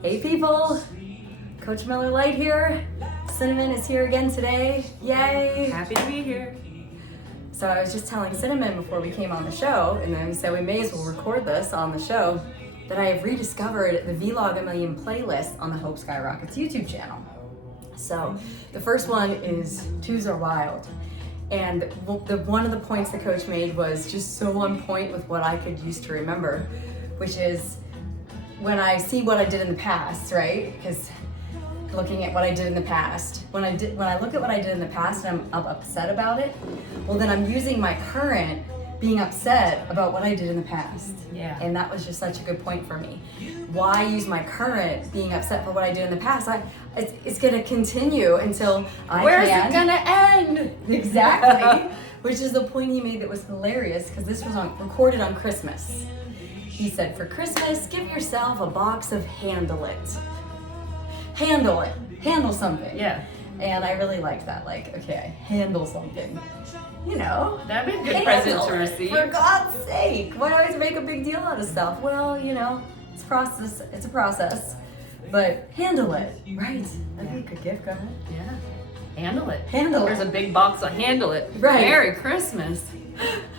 Hey people, CoachAMillerLight here. Cinnamon is here again today. Yay! Happy to be here. So I was just telling Cinnamon before we came on the show, and then we said we may as well record this on the show, that I have rediscovered the Vlog a Million playlist on the Hope Skyrockets YouTube channel. So the first one is Twos Are Wild. And one of the points the coach made was just so on point with what I could use to remember, which is when I see what I did in the past, right? Because looking at what I did in the past, when I look at what I did in the past and I'm upset about it, well then I'm using my current being upset about what I did in the past. Yeah. And that was just such a good point for me. Why use my current being upset for what I did in the past? It's gonna continue until I Where's can. it gonna end? Exactly. Which is the point he made that was hilarious, because this was recorded on Christmas. He said, for Christmas, give yourself a box of Handle It. Handle it. Handle something. Yeah. And I really liked that. Like, okay, I handle something. You know. That'd be a good present to handle it, receive. for God's sake. Why always make a big deal out of stuff? Well, you know, it's a process. But handle it, right? That'd be a good gift, couldn't it? Yeah. Handle it. Handle There's it. a big box of Handle It. Right. Merry Christmas.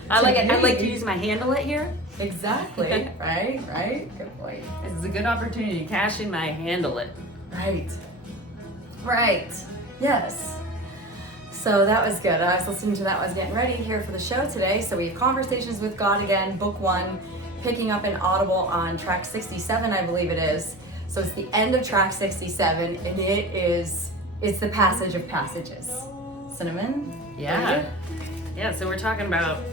I like it. I'd like to me. use my Handle It here. Exactly. Right? Good point. This is a good opportunity to cash in my Handle It. Right. Yes. So that was good. I was listening to that. I was getting ready here for the show today. So we have Conversations with God again, book 1, picking up an Audible on track 67, I believe it is. So it's the end of track 67, and it's the passage of passages. Cinnamon? Yeah. Yeah, so we're talking about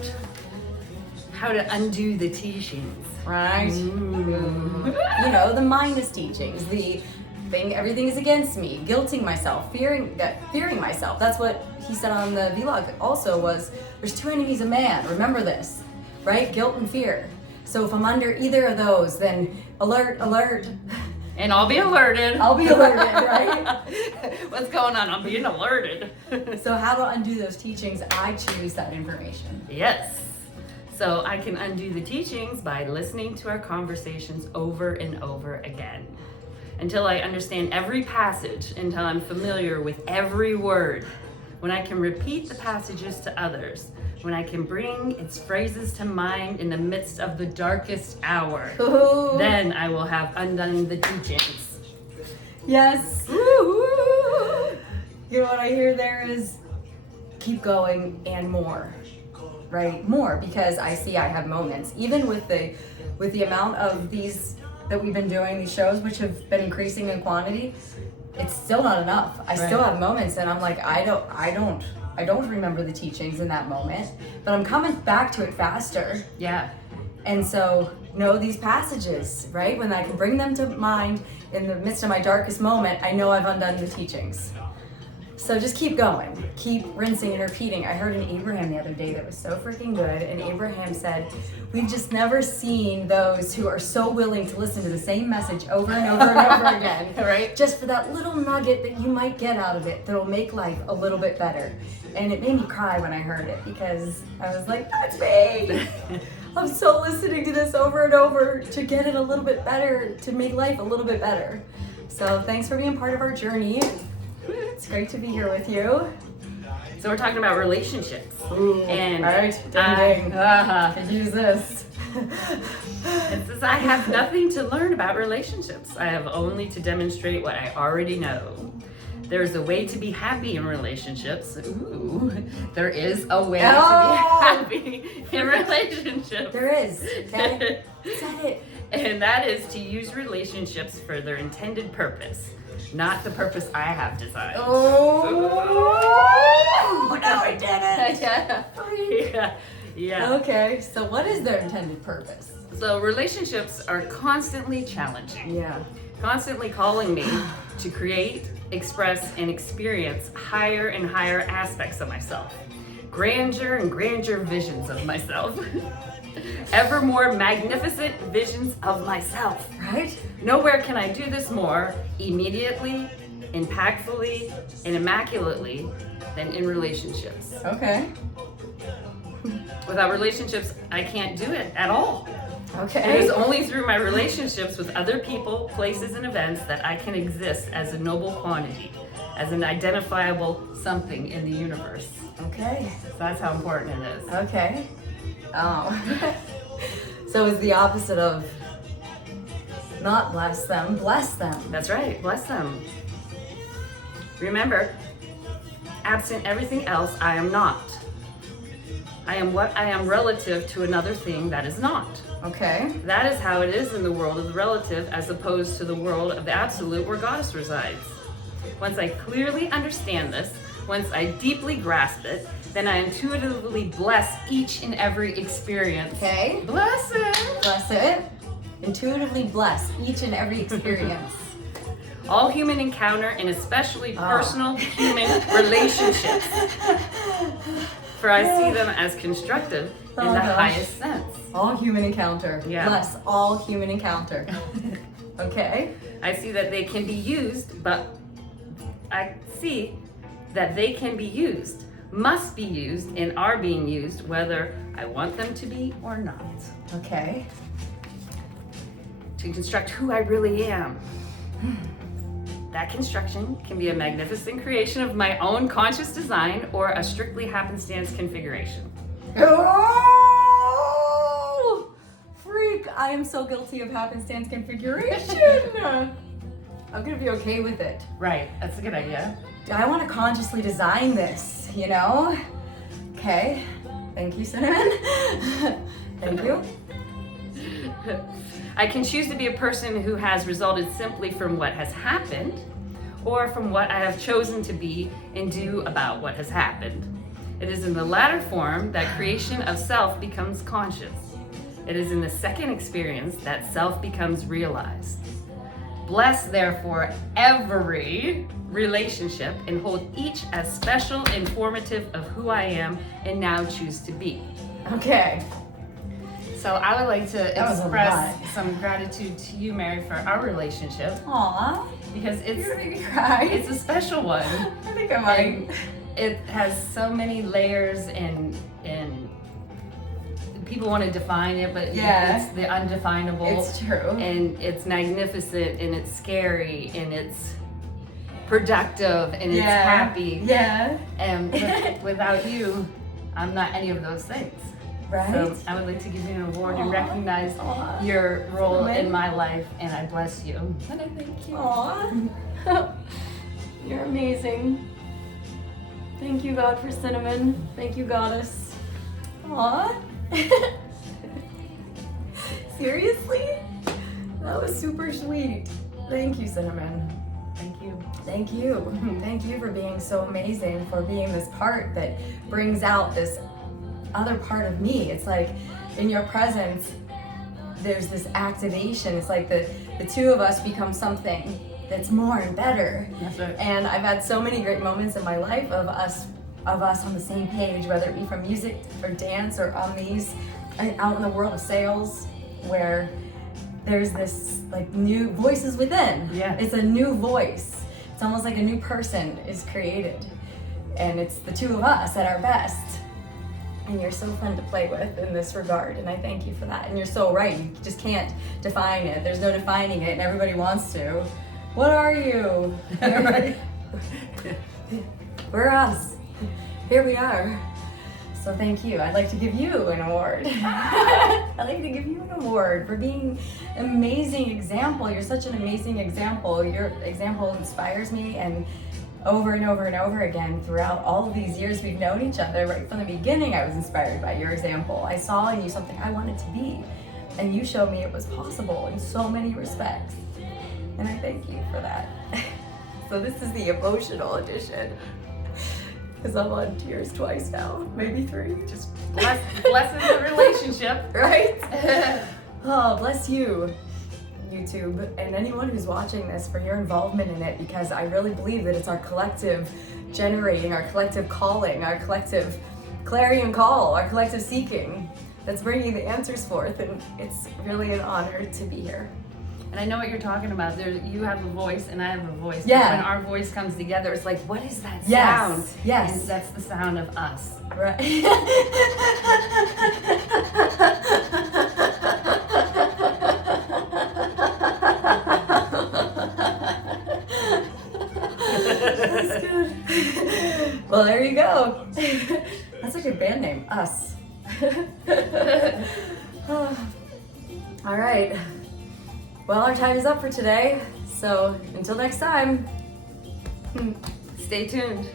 how to undo the teachings. Right. Ooh. You know, the mindless teachings, the thing, everything is against me, guilting myself, fearing myself. That's what he said on the vlog also, was there's 2 enemies of man. Remember this, right? Guilt and fear. So if I'm under either of those, then alert. And I'll be alerted. I'll be alerted, right? What's going on? I'm being alerted. So how to undo those teachings? I choose that information. Yes. So I can undo the teachings by listening to our conversations over and over again until I understand every passage, until I'm familiar with every word, when I can repeat the passages to others, when I can bring its phrases to mind in the midst of the darkest hour. Ooh. Then I will have undone the teachings. Yes. Woo. You know what I hear there is keep going and more. Right? More, because I see I have moments, even with the amount of these that we've been doing, these shows, which have been increasing in quantity, it's still not enough. I still have moments and I'm like, I don't remember the teachings in that moment, but I'm coming back to it faster. Yeah. And so know these passages, right? When I can bring them to mind in the midst of my darkest moment, I know I've undone the teachings. So just keep going, keep rinsing and repeating. I heard an Abraham the other day that was so freaking good, and Abraham said, we've just never seen those who are so willing to listen to the same message over and over and over again, right? Just for that little nugget that you might get out of it that'll make life a little bit better. And it made me cry when I heard it, because I was like, that's me! I'm so listening to this over and over to get it a little bit better, to make life a little bit better. So thanks for being part of our journey. It's great to be here with you. So we're talking about relationships. Ooh, And all right, ding. Could use this. It says, I have nothing to learn about relationships. I have only to demonstrate what I already know. There's a way to be happy in relationships. Ooh, there is a way to be happy in relationships. There is. Okay? Said it. And that is to use relationships for their intended purpose, not the purpose I have designed. Oh, no, I did it. Yeah. Okay, so what is their intended purpose? So relationships are constantly challenging. Yeah. Constantly calling me to create, express, and experience higher and higher aspects of myself. Grandeur and grandeur visions of myself. Ever more magnificent visions of myself. Right? Nowhere can I do this more immediately, impactfully, and immaculately than in relationships. Okay. Without relationships, I can't do it at all. Okay. It is only through my relationships with other people, places, and events that I can exist as a noble quantity, as an identifiable something in the universe. Okay. So that's how important it is. Okay. So it's the opposite of not bless them, bless them. That's right, bless them. Remember, absent everything else, I am not. I am what I am relative to another thing that is not. Okay. That is how it is in the world of the relative as opposed to the world of the absolute where Goddess resides. Once I clearly understand this, once I deeply grasp it, then I intuitively bless each and every experience. Okay. Bless it. Bless it. Intuitively bless each and every experience. All human encounter and especially personal human relationships. For I see them as constructive in the highest sense. All human encounter. Yeah. Bless all human encounter. Okay. I see that they can be used, but I see that they can be used, must be used, and are being used, whether I want them to be or not. Okay. To construct who I really am. That construction can be a magnificent creation of my own conscious design or a strictly happenstance configuration. Oh, freak! I am so guilty of happenstance configuration. I'm gonna be okay with it. Right, that's a good idea. I want to consciously design this, you know? Okay. Thank you, Cinnamon. Thank you. I can choose to be a person who has resulted simply from what has happened or from what I have chosen to be and do about what has happened. It is in the latter form that creation of self becomes conscious. It is in the second experience that self becomes realized. Bless, therefore, every relationship and hold each as special, informative of who I am and now choose to be. Okay. So I would like to That was a express lot. some gratitude to you, Mary, for our relationship Aw. because You're gonna make me cry. it's a special one. I think I might. And it has so many layers and people want to define it, but Yeah. it's the undefinable. It's true. And it's magnificent and it's scary and it's productive and it's happy. Yeah. And without you, I'm not any of those things. Right? So I would like to give you an award and Aw. recognize Aw. your role Cinnamon. in my life, and I bless you. And I thank you. Aw. You're amazing. Thank you, God, for Cinnamon. Thank you, Goddess. Aw. Seriously? That was super sweet. Thank you, Cinnamon. Thank you. Thank you. Thank you for being so amazing, for being this part that brings out this other part of me. It's like in your presence, there's this activation. It's like the two of us become something that's more and better. That's right. And I've had so many great moments in my life of us on the same page, whether it be from music or dance or on these out in the world of sales, where there's this like new voices within. Yeah. It's a new voice. It's almost like a new person is created. And it's the two of us at our best. And you're so fun to play with in this regard, and I thank you for that. And you're so right, you just can't define it. There's no defining it, and everybody wants to. What are you? Right. We're us. Here we are. So thank you. I'd like to give you an award. I'd like to give you an award for being an amazing example. You're such an amazing example. Your example inspires me, and over and over and over again throughout all of these years we've known each other. Right from the beginning, I was inspired by your example. I saw in you something I wanted to be, and you showed me it was possible in so many respects. And I thank you for that. So this is the emotional edition, because I'm on tears twice now, maybe three. Just blessing the relationship. Right? Oh, bless you, YouTube, and anyone who's watching this, for your involvement in it, because I really believe that it's our collective generating, our collective calling, our collective clarion call, our collective seeking that's bringing the answers forth, and it's really an honor to be here. And I know what you're talking about. You have a voice and I have a voice. Yeah. But when our voice comes together, it's like, what is that Yes. sound? Yes. And that's the sound of us. Right. Well, there you go. That's a good band name, Us. All right. Well, our time is up for today. So until next time. Stay tuned.